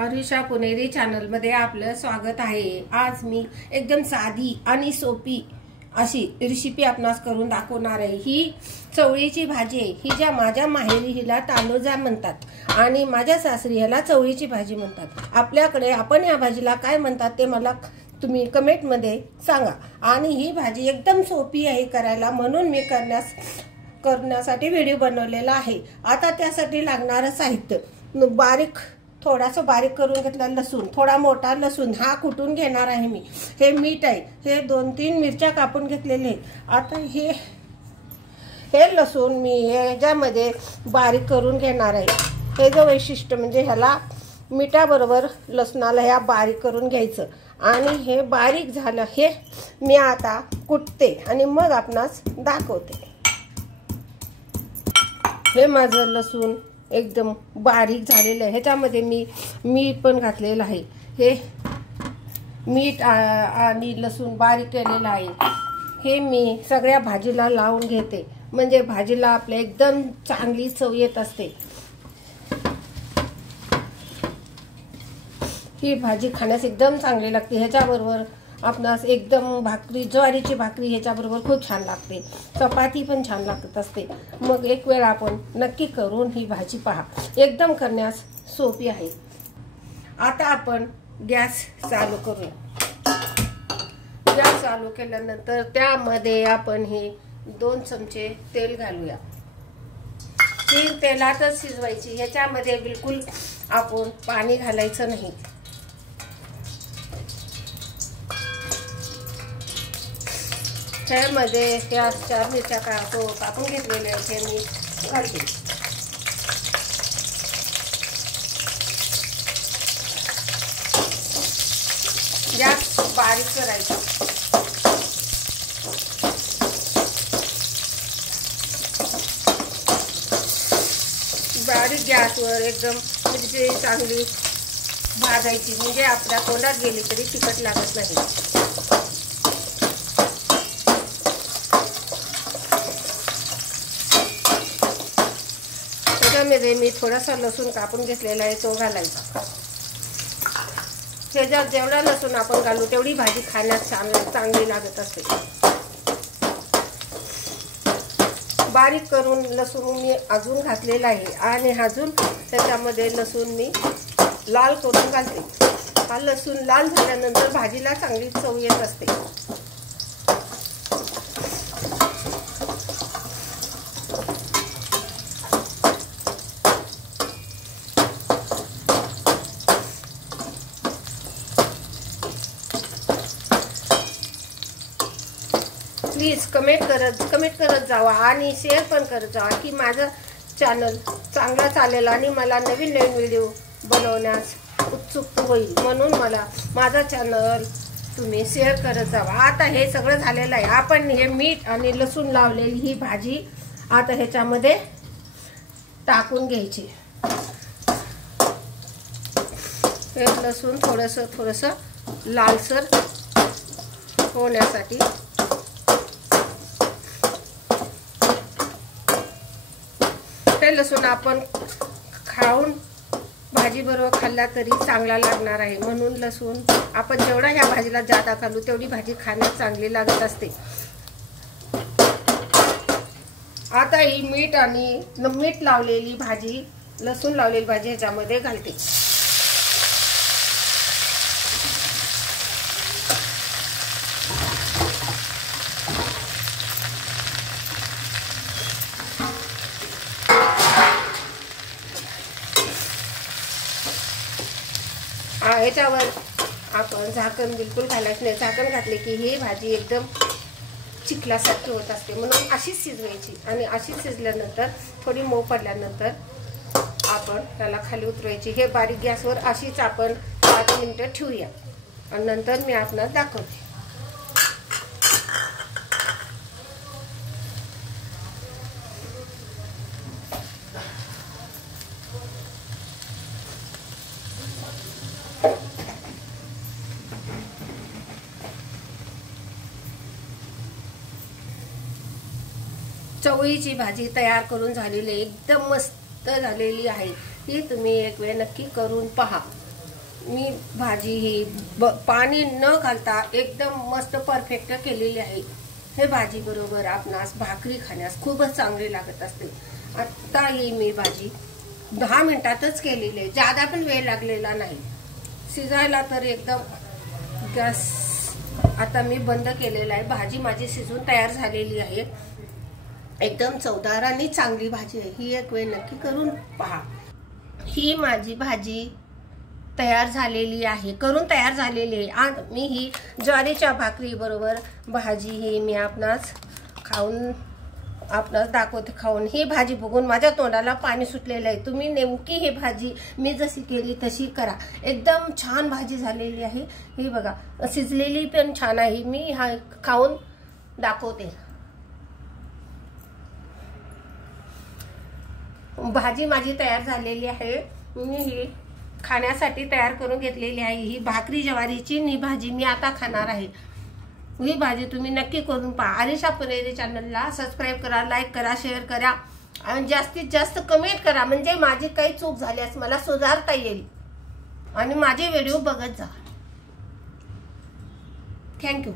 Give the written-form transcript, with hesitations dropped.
आरुषा पुणेरी चॅनलमध्ये आपलं स्वागत आहे। आज मी एकदम साधी आणि सोपी अशी रेसिपी आपणास करून दाखवणार आहे। ही चवळीची भाजी आहे। ही ज्या माझ्या माहेरी हिला तांदूळजा म्हणतात आणि माझ्या सासरी ह्याला चवळीची भाजी म्हणतात। आपल्याकडे आपण या भाजीला काय म्हणतात ते मला तुम्ही कमेंट मध्ये सांगा। आणि ही भाजी एकदम सोपी आहे करायला, म्हणून मी करण्यासाठी व्हिडिओ बनवलेला आहे। आता त्यासाठी लागणारे साहित्य थोडासा बारीक करून घेतला लसूण, थोडा मोठा लसूण हा कुटून घेणार आहे मी। हे मीठ आहे, हे 2-3 मिरच्या कापून घेतलेले। आता हे लसूण मी ह्याच्यामध्ये बारीक करून घेणार आहे। हे जो वैशिष्ट्य म्हणजे ह्याला मिठाबरोबर लसणाला ह्या बारीक करून घ्यायचं आणि हे बारीक झालं हे मी आता कुटते आणि मग आपणास दाखवते। हे माझं लसूण एकदम बारीक झालेलं आहे। ह्याच्यामध्ये मी मीठ पण घातलेलं आहे। हे मीठ आणि लसूण बारीक केलेलं आहे। हे मी सगळ्या भाजीला लावून घेते, म्हणजे भाजीला आपल्या एकदम चांगली चव येत असते। ही भाजी खाण्यास एकदम चांगली लागते। ह्याच्याबरोबर आपणास एकदम भाकरी, ज्वारीची भाकरी ह्याच्याबरोबर खूप छान लागते, चपाती पण छान लागत असते। मग एक वेळ आपण नक्की करून ही भाजी पहा, एकदम करण्यास सोपी आहे। आता आपण गॅस चालू करूया। गॅस चालू केल्यानंतर त्यामध्ये आपण हे 2 चमचे तेल घालूया। ही तेलातच शिजवायची, ह्याच्यामध्ये बिलकुल आपण पाणी घालायचं नाही। ह्यामध्ये या 4 मिरच्या कापून घेतलेल्या आहेत, हे मी घालते। गॅस बारीक करायचा। बारीक गॅसवर एकदम मिरची चांगली भाजायची, म्हणजे आपल्या तोंडात गेली तरी तिखट लागत नाही। त्याच्यामध्ये मी थोडासा लसूण कापून घेतलेला आहे, तो घालायचा। ह्याच्यात जेवढा लसूण आपण घालू तेवढी भाजी खाण्यास चांगली लागत असते। बारीक करून लसूण मी अजून घातलेला आहे आणि अजून त्याच्यामध्ये लसूण मी लाल करून घालते। हा लसूण लाल झाल्यानंतर भाजीला चांगली चव येत असते। प्लीज कमेंट करत जावा आणि शेअर पण करत जावा की माझं चॅनल चांगला चालेल आणि मला नवीन व्हिडिओ बनवण्यास उत्सुक होईल, म्हणून मला माझा चॅनल तुम्ही शेअर करत जावा। आता हे सगळं झालेलं आहे। आपण हे मीठ आणि लसूण लावलेली ही भाजी आता ह्याच्यामध्ये टाकून घ्यायची। हे लसूण थोडंसं लालसर होण्यासाठी हे लसूण आपण खाऊन भाजी बरोबर खाल्ला तरी चांगला लागणार आहे, म्हणून लसूण आपण जेवढा ह्या भाजीला जादा घालू तेवढी भाजी खाण्यास चांगली लागत असते। आता ही मीठ लावलेली भाजी, लसूण लावलेली भाजी ह्याच्यामध्ये घालते। ह्याच्यावर आपण झाकण बिलकुल घालायचं नाही। झाकण घातले की ही भाजी एकदम चिखलासारखी होत असते, म्हणून अशीच शिजवायची। आणि अशीच शिजल्यानंतर थोडी मऊ पडल्यानंतर आपण त्याला खाली उतरवायची। हे बारीक गॅसवर अशीच आपण 5 मिनिटं ठेवूया आणि नंतर मी आपणास दाखवते। चवळीची भाजी तयार करून झालेली एकदम मस्त झालेली आहे। ही तुम्ही एक वेळ नक्की करून पहा। मी भाजी ही पाणी न घालता एकदम मस्त परफेक्ट केलेली आहे। हे भाजी बरोबर आपणास भाकरी खाण्यास खूपच चांगली लागत असते। आता ही मी भाजी 10 मिनिटातच केलेली आहे, जादा पण वेळ लागलेला नाही शिजायला। तर एकदम गॅस आता मी बंद केलेला आहे। भाजी माझी शिजून तयार झालेली आहे। एकदम चवदार आणि चांगली भाजी आहे ही, एक वेळ नक्की करून पहा। ही माझी भाजी तयार झालेली आहे, करून तयार झालेली आहे। आज मी ही ज्वारीच्या भाकरी बरोबर भाजी ही मी आपणास दाखवते खाऊन। ही भाजी बघून माझ्या तोंडाला पाणी सुटलेलं आहे। तुम्ही नेमकी ही भाजी मी जशी केली तशी करा, एकदम छान भाजी झालेली आहे। ही बघा शिजलेली पण छान आहे। मी हा खाऊन दाखवते। भाजी माझी तयार झालेली आहे। मी ही खाण्यासाठी तयार करून घेतलेली आहे। ही भाकरी ज्वारीची ही भाजी मी आता खाणार आहे। ही भाजी तुम्ही नक्की करून पहा। आरिशा पुणेरी चॅनलला सबस्क्राईब करा, लाईक करा, शेअर करा आणि जास्तीत जास्त कमेंट करा, म्हणजे माझी काही चूक झाल्यास मला सुधारता येईल आणि माझे व्हिडिओ बघत जा। थँक्यू।